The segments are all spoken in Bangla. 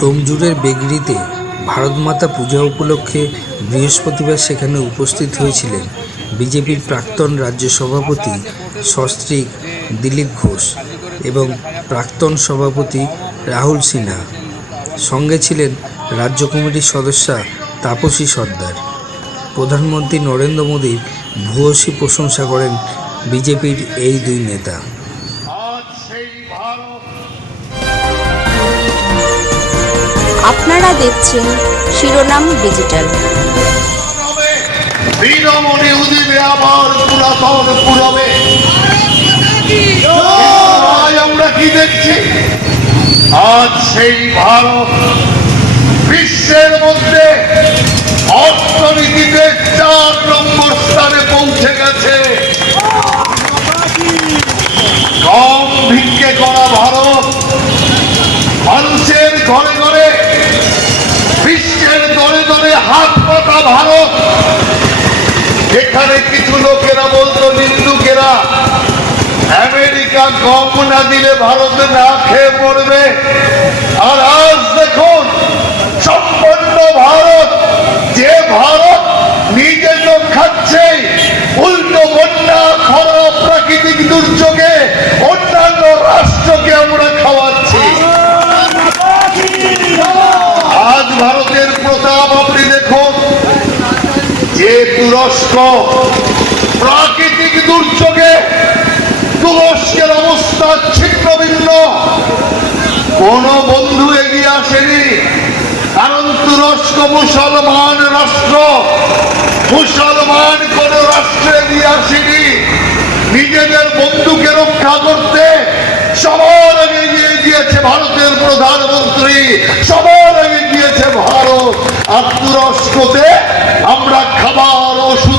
ডোমজুড়ের বেগরিতে ভারতমাতা পূজা উপলক্ষে বৃহস্পতিবার সেখানে উপস্থিত হয়েছিলেন বিজেপির প্রাক্তন রাজ্য সভাপতি সস্ত্রীক দিলীপ ঘোষ এবং প্রাক্তন সভাপতি রাহুল সিনহা। সঙ্গে ছিলেন রাজ্য কমিটির সদস্যা তাপসী সর্দার। প্রধানমন্ত্রী নরেন্দ্র মোদীর ভূয়সী প্রশংসা করেন বিজেপির এই দুই নেতা। আপনারা দেখছেন শিরোনাম ডিজিটাল। আবার আমরা কি দেখছি? আজ সেই ভারত বিশ্বের মধ্যে অর্থনীতিতে চার নম্বর স্থানে পৌঁছে গেছে। কম ভিক্ষে করা ভারত মানুষের ঘরে ঘরে হাত পাতা ভারত এখানে কিছু লোকেরা বলতো, নিন্দুকেরা, আমেরিকা গম না দিলে ভারতে না খেয়ে পড়বে আর আজ দেখুন সম্পন্ন ভারত যে ভারত নিজে তো খাচ্ছে উল্টো বন্যা খরা প্রাকৃতিক দুর্যোগে অন্যান্য রাষ্ট্রকে আমরা খাওয়াচ্ছি আজ আপনি দেখুন, যে তুরস্ক প্রাকৃতিক দুর্যোগে তুরস্কের অবস্থা ছিন্ন ভিন্ন। কোন বন্ধু এগিয়ে আসেনি, কারণ তুরস্ক মুসলমান রাষ্ট্র। মুসলমান কোন রাষ্ট্র এগিয়ে আসেনি। নিজেদের বন্ধুকে রক্ষা করতে সবার আগে এগিয়ে গিয়েছে ভারতের প্রধানমন্ত্রী সবার আগে গিয়েছে ভারত আর তুরস্কতে আমরা খাবার ওষুধ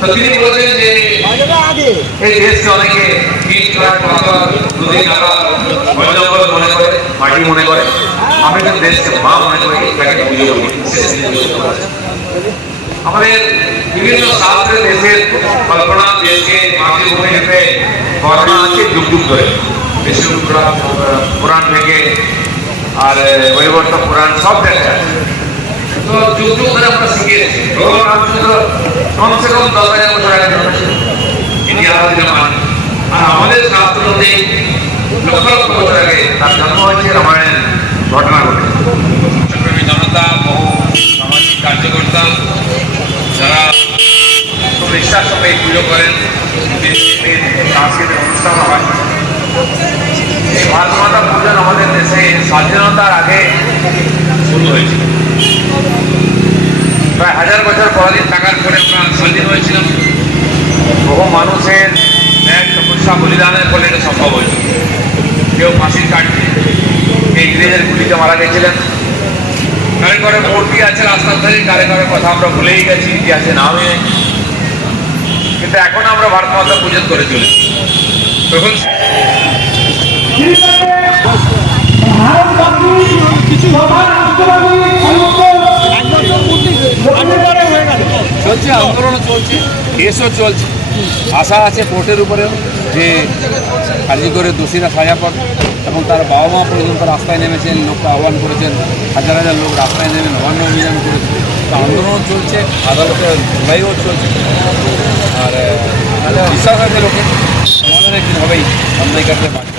তো তিনি বলেছেন যে এই দেশকে অনেকে মনে করে মাটি মনে করে। আমি কিন্তু দেশকে মা মনে করি তাকে পুজো করি। আমাদের বিভিন্ন শাস্ত্রে দেশের কল্পনা দেশকে মাতৃভূমি কল্পনা আছে যুগ যুগ ধরে। বিষ্ণু পুরাণ থেকে আর বৈবর্ত পুরাণ সব দেখা আছে তো যুগ যুগ ধরে আমরা শিখে এসেছি ভগবান রামচন্দ্র কমসে কম দশ হাজার বছর আগে জন্মেছিল ইতিহাস দিনে মানে আর আমাদের শাস্ত্র অনুযায়ী লক্ষ লক্ষ বছর আগে তার জন্ম হয়েছে রামায়ণের ঘটনা ঘটে বিশ্বব্যাপী জনতা বহু সামাজিক কার্যকর্তা যারা খুব নিষ্ঠার সঙ্গে পুজো আমাদের স্বাধীনতার আগে শুরু হয়েছিল। প্রায় হাজার বছর পরাধীন থাকার পরে আমরা স্বাধীন হয়েছিলাম। বহু মানুষের ন্যায় তপস্যা বলিদানের ফলে এটা সম্ভব হয়েছিল কেউ ফাঁসির কাটছে কেউ ইংরেজের গুলিতে মারা গেছিলেন। কারে করে মূর্তি আছে রাস্তার ধারে কারে করে কথা আমরা ভুলেই গেছি, ইতিহাসে নামই নেই। কিন্তু এখন আমরা ভারত মাতা পূজন করে চলেছি। তখন চলছে, আন্দোলনও চলছে, কেসও চলছে। আশা আছে কোর্টের উপরেও যে কার্যকরের দোষীরা সাজা পাবে এবং তার বাবা মা পর্যন্ত রাস্তায় নেমেছেন, লোককে আহ্বান করেছেন, হাজার হাজার লোক রাস্তায় নেমে নবান্ন অভিযান করেছে। আন্দোলনও চলছে, আদালতে লড়াইও চলছে। আর বিশ্বাস আছে লোকে সমাধানে কি হবেই অন্যায় কাটতে পারবে